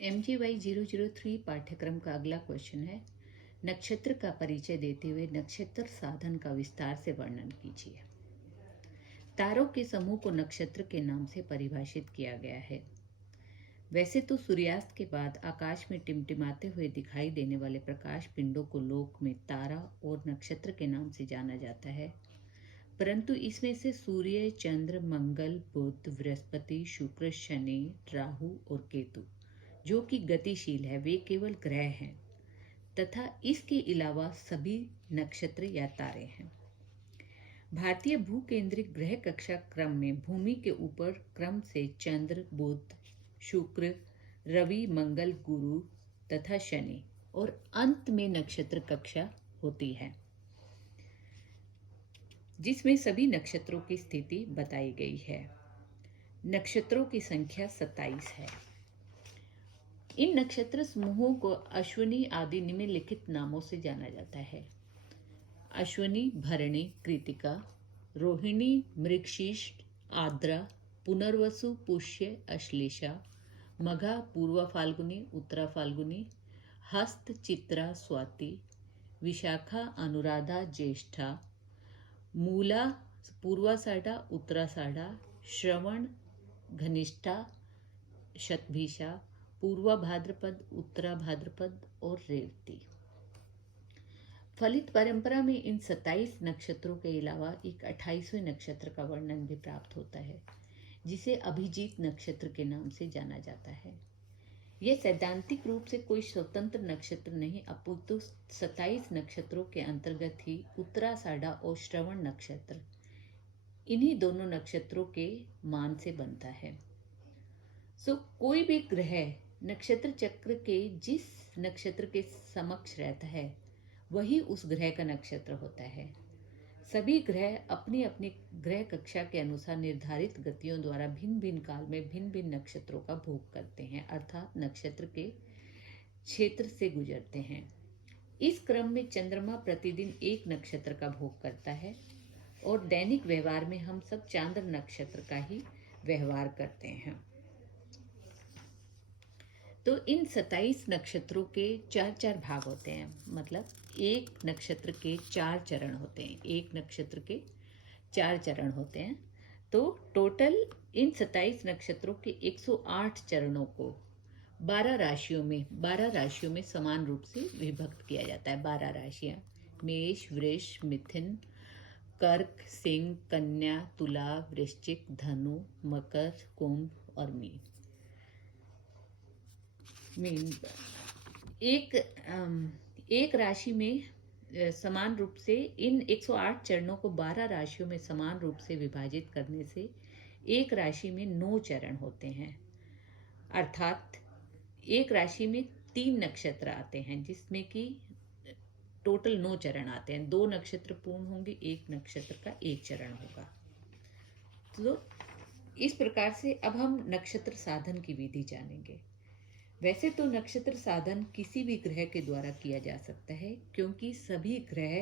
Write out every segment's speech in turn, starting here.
MGY 003 पाठ्यक्रम का अगला क्वेश्चन है, नक्षत्र का परिचय देते हुए नक्षत्र साधन का विस्तार से वर्णन कीजिए। तारों के समूह को नक्षत्र के नाम से परिभाषित किया गया है। वैसे तो सूर्यास्त के बाद आकाश में टिमटिमाते हुए दिखाई देने वाले प्रकाश पिंडों को लोक में तारा और नक्षत्र के नाम से जाना जाता है, परंतु इसमें से सूर्य, चंद्र, मंगल, बुध, बृहस्पति, शुक्र, शनि, राहु और केतु जो कि गतिशील है, वे केवल ग्रह हैं तथा इसके अलावा सभी नक्षत्र या तारे हैं। भारतीय भूकेंद्रिक ग्रह कक्षा क्रम में भूमि के ऊपर क्रम से चंद्र, बुध, शुक्र, रवि, मंगल, गुरु तथा शनि और अंत में नक्षत्र कक्षा होती है जिसमें सभी नक्षत्रों की स्थिति बताई गई है। नक्षत्रों की संख्या 27 है। इन नक्षत्र समूहों को अश्विनी आदि निम्नलिखित नामों से जाना जाता है। अश्विनी, भरणी, कृतिका, रोहिणी, मृगशीर्ष, आर्द्रा, पुनर्वसु, पुष्य, अश्लेषा, मघा, पूर्व फाल्गुनी, उत्तरा फाल्गुनी, हस्त, चित्रा, स्वाति, विशाखा, अनुराधा, ज्येष्ठा, मूला, पूर्वाषाढ़ा, उत्तराषाढ़ा, श्रवण, घनिष्ठा, शतभिषा, पूर्वा भाद्रपद, उत्तरा भाद्रपद और रेवती। फलित परंपरा में इन 27 नक्षत्रों के अलावा एक 28वें नक्षत्र का वर्णन भी प्राप्त होता है, जिसे अभिजीत नक्षत्र के नाम से जाना जाता है। यह सैद्धांतिक रूप से कोई स्वतंत्र नक्षत्र नहीं, अपितु 27 नक्षत्रों के अंतर्गत ही उत्तराषाढ़ा और श्रवण नक्षत्र इन्हीं दोनों नक्षत्रों के मान से बनता है। कोई भी ग्रह नक्षत्र चक्र के जिस नक्षत्र के समक्ष रहता है वही उस ग्रह का नक्षत्र होता है। सभी ग्रह अपनी अपनी ग्रह कक्षा के अनुसार निर्धारित गतियों द्वारा भिन्न भिन्न काल में भिन्न भिन्न नक्षत्रों का भोग करते हैं, अर्थात नक्षत्र के क्षेत्र से गुजरते हैं। इस क्रम में चंद्रमा प्रतिदिन एक नक्षत्र का भोग करता है और दैनिक व्यवहार में हम सब चांद्र नक्षत्र का ही व्यवहार करते हैं। तो इन 27 नक्षत्रों के 4 भाग होते हैं, मतलब एक नक्षत्र के 4 चरण होते हैं। एक नक्षत्र के 4 चरण होते हैं। तो टोटल इन 27 नक्षत्रों के 108 चरणों को 12 राशियों में समान रूप से विभक्त किया जाता है। 12 राशियां, मेष, वृष, मिथुन, कर्क, सिंह, कन्या, तुला, वृश्चिक, धनु, मकर, कुंभ और मीन। एक राशि में समान रूप से इन 108 चरणों को 12 राशियों में समान रूप से विभाजित करने से एक राशि में 9 चरण होते हैं, अर्थात एक राशि में 3 नक्षत्र आते हैं, जिसमें कि टोटल 9 चरण आते हैं। 2 नक्षत्र पूर्ण होंगे, एक नक्षत्र का 1 चरण होगा। तो इस प्रकार से अब हम नक्षत्र साधन की विधि जानेंगे। वैसे तो नक्षत्र साधन किसी भी ग्रह के द्वारा किया जा सकता है, क्योंकि सभी ग्रह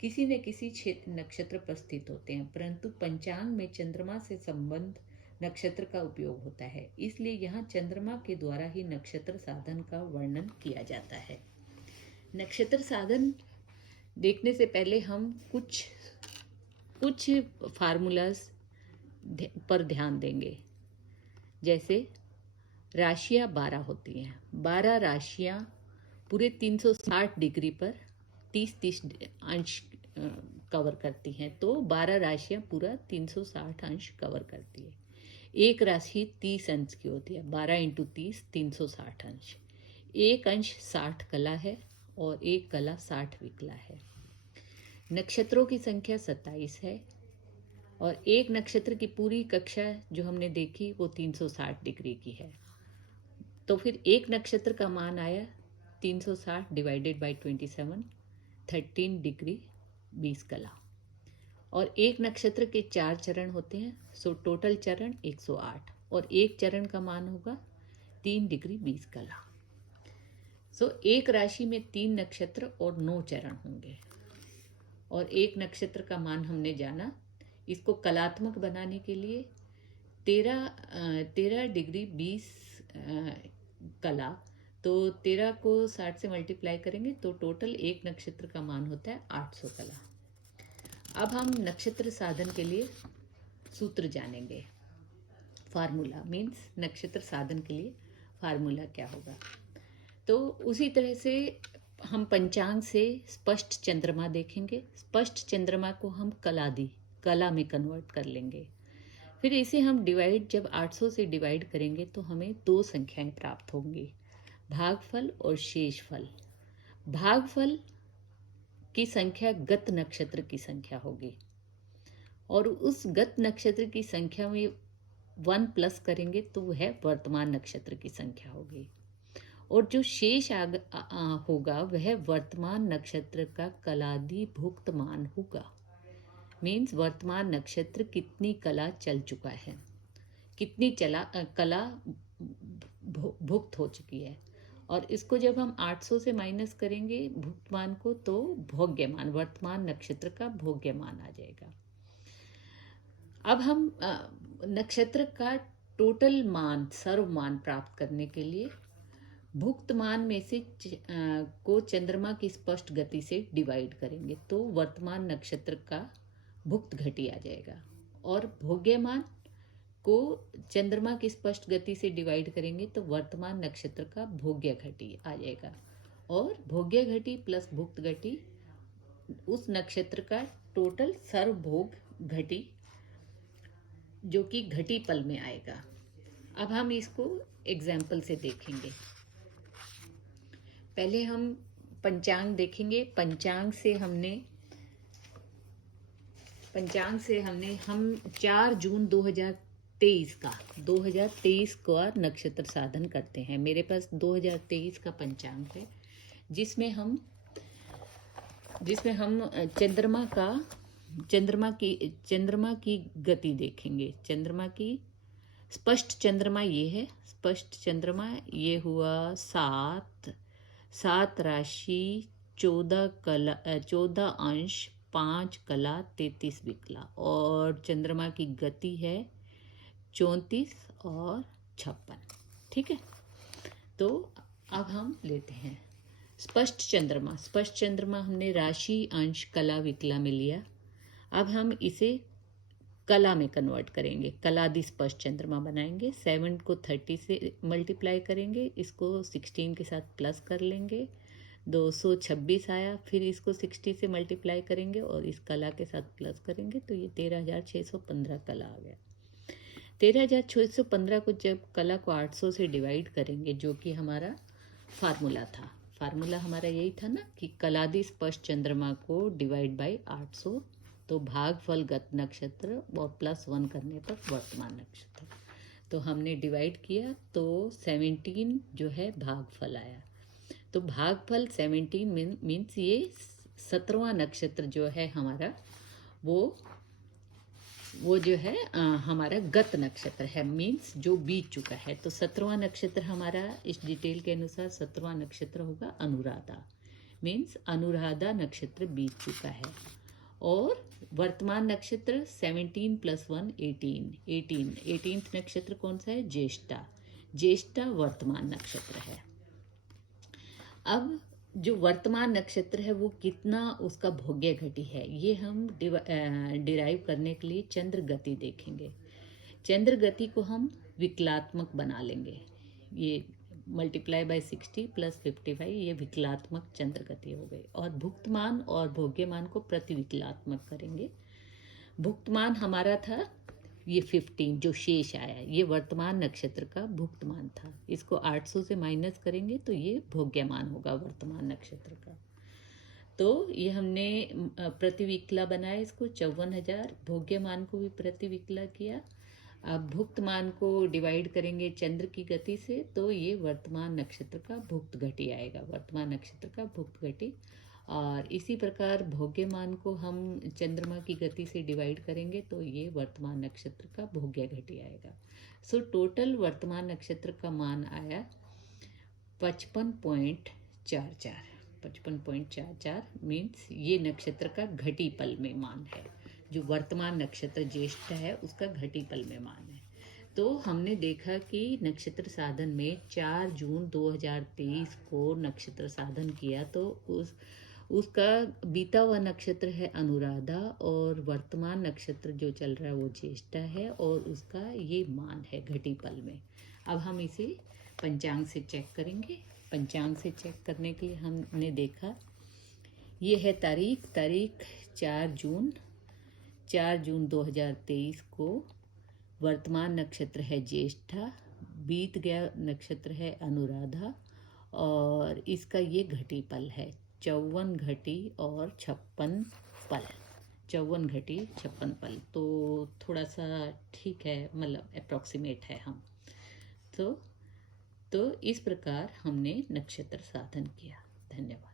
किसी न किसी क्षेत्र नक्षत्र पर स्थित होते हैं, परंतु पंचांग में चंद्रमा से संबंध नक्षत्र का उपयोग होता है, इसलिए यहाँ चंद्रमा के द्वारा ही नक्षत्र साधन का वर्णन किया जाता है। नक्षत्र साधन देखने से पहले हम कुछ फार्मूलाज पर ध्यान देंगे। जैसे राशियां 12 होती हैं। 12 राशियां पूरे 360 डिग्री पर 30 अंश कवर करती हैं, तो 12 राशियां पूरा 360 अंश कवर करती है। एक राशि 30 अंश की होती है, 12 × 30 360 अंश। एक अंश 60 कला है और एक कला 60 विकला है। नक्षत्रों की संख्या 27 है और एक नक्षत्र की पूरी कक्षा जो हमने देखी वो 360 डिग्री की है। तो फिर एक नक्षत्र का मान आया 360 डिवाइडेड बाई 27, 13 डिग्री 20 कला। और एक नक्षत्र के 4 चरण होते हैं, सो टोटल चरण 108 और एक चरण का मान होगा 3 डिग्री 20 कला। सो एक राशि में 3 नक्षत्र और 9 चरण होंगे और एक नक्षत्र का मान हमने जाना। इसको कलात्मक बनाने के लिए 13 डिग्री 20 कला, तो 13 को 60 से मल्टीप्लाई करेंगे तो टोटल एक नक्षत्र का मान होता है 800 कला। अब हम नक्षत्र साधन के लिए सूत्र जानेंगे। फार्मूला मीन्स नक्षत्र साधन के लिए फार्मूला क्या होगा। तो उसी तरह से हम पंचांग से स्पष्ट चंद्रमा देखेंगे। स्पष्ट चंद्रमा को हम कला में कन्वर्ट कर लेंगे। फिर इसे हम डिवाइड, जब 800 से डिवाइड करेंगे तो हमें 2 संख्याएं प्राप्त होंगी, भागफल और शेषफल। भागफल की संख्या गत नक्षत्र की संख्या होगी और उस गत नक्षत्र की संख्या में 1 प्लस करेंगे तो वह वर्तमान नक्षत्र की संख्या होगी, और जो शेष होगा वह वर्तमान नक्षत्र का कलादि भुक्त मान होगा। मीन्स वर्तमान नक्षत्र कितनी कला चल चुका है, कितनी कला भुक्त हो चुकी है। और इसको जब हम 800 से माइनस करेंगे भुक्तमान को, तो भोग्यमान, वर्तमान नक्षत्र का भोग्यमान आ जाएगा। अब हम नक्षत्र का टोटल मान, सर्वमान प्राप्त करने के लिए भुक्त मान में से को चंद्रमा की स्पष्ट गति से डिवाइड करेंगे तो वर्तमान नक्षत्र का भुक्त घटी आ जाएगा, और भोग्यमान को चंद्रमा की स्पष्ट गति से डिवाइड करेंगे तो वर्तमान नक्षत्र का भोग्य घटी आ जाएगा, और भोग्य घटी प्लस भुक्त घटी उस नक्षत्र का टोटल सर्वभोग घटी, जो कि घटी पल में आएगा। अब हम इसको एग्जाम्पल से देखेंगे। पहले हम पंचांग देखेंगे। पंचांग से हमने हम 4 जून 2023 का नक्षत्र साधन करते हैं। मेरे पास 2023 का पंचांग है, जिसमें हम चंद्रमा की गति देखेंगे। चंद्रमा की स्पष्ट चंद्रमा ये है, स्पष्ट चंद्रमा ये हुआ 7 राशि 14 अंश 5 कला 33 विकला, और चंद्रमा की गति है 34 और 56। ठीक है, तो अब हम लेते हैं स्पष्ट चंद्रमा हमने राशि अंश कला विकला में लिया। अब हम इसे कला में कन्वर्ट करेंगे, कलादि स्पष्ट चंद्रमा बनाएंगे। 7 को 30 से मल्टीप्लाई करेंगे, इसको 16 के साथ प्लस कर लेंगे, 226 आया। फिर इसको 60 से मल्टीप्लाई करेंगे और इस कला के साथ प्लस करेंगे तो ये 13,615 कला आ गया। 13,615 को जब कला को 800 से डिवाइड करेंगे, जो कि हमारा फार्मूला था, फार्मूला हमारा यही था ना कि कलादि स्पष्ट चंद्रमा को डिवाइड बाय 800, तो भागफल गत नक्षत्र और +1 करने पर वर्तमान नक्षत्र। तो हमने डिवाइड किया तो 17 जो है भागफल आया। तो भागफल 17 मीन्स ये 17वां नक्षत्र जो है हमारा, वो जो है हमारा गत नक्षत्र है, मीन्स जो बीत चुका है। तो 17वां नक्षत्र हमारा इस डिटेल के अनुसार 17वां नक्षत्र होगा अनुराधा, मीन्स अनुराधा नक्षत्र बीत चुका है। और वर्तमान नक्षत्र 17 + 1 18 18th नक्षत्र कौन सा है? ज्येष्ठा वर्तमान नक्षत्र है। अब जो वर्तमान नक्षत्र है वो कितना उसका भोग्य घटी है, ये हम डिराइव करने के लिए चंद्र गति देखेंगे। चंद्र गति को हम विकलात्मक बना लेंगे, ये मल्टीप्लाई बाय 60 + 55, ये विकलात्मक चंद्र गति हो गई। और भुक्तमान और भोग्यमान को प्रतिविकलात्मक करेंगे। भुक्तमान हमारा था ये 15 जो शेष आया, ये वर्तमान नक्षत्र का भुक्तमान था। इसको 800 से माइनस करेंगे तो ये भोग्यमान होगा वर्तमान नक्षत्र का। तो ये हमने प्रतिविकला बनाया, इसको 54,000। भोग्यमान को भी प्रतिविकला किया। अब भुक्तमान को डिवाइड करेंगे चंद्र की गति से, तो ये वर्तमान नक्षत्र का भुक्त घटी आएगा, वर्तमान नक्षत्र का भुक्त घटी। और इसी प्रकार भोग्यमान को हम चंद्रमा की गति से डिवाइड करेंगे तो ये वर्तमान नक्षत्र का भोग्य घटी आएगा। सो टोटल वर्तमान नक्षत्र का मान आया 55.44 मीन्स ये नक्षत्र का घटी पल में मान है। जो वर्तमान नक्षत्र ज्येष्ठ है उसका घटी पल में मान है। तो हमने देखा कि नक्षत्र साधन में 4 जून 2023 को नक्षत्र साधन किया, तो उसका बीता हुआ नक्षत्र है अनुराधा और वर्तमान नक्षत्र जो चल रहा है वो ज्येष्ठा है और उसका ये मान है घटी पल में। अब हम इसे पंचांग से चेक करेंगे। पंचांग से चेक करने के लिए हमने देखा ये है तारीख 4 जून 2023 को वर्तमान नक्षत्र है ज्येष्ठा, बीत गया नक्षत्र है अनुराधा और इसका ये घटी पल है 54 घटी और 56 पल। 54 घटी 56 पल, तो थोड़ा सा ठीक है, मतलब अप्रॉक्सीमेट है हम। तो इस प्रकार हमने नक्षत्र साधन किया। धन्यवाद।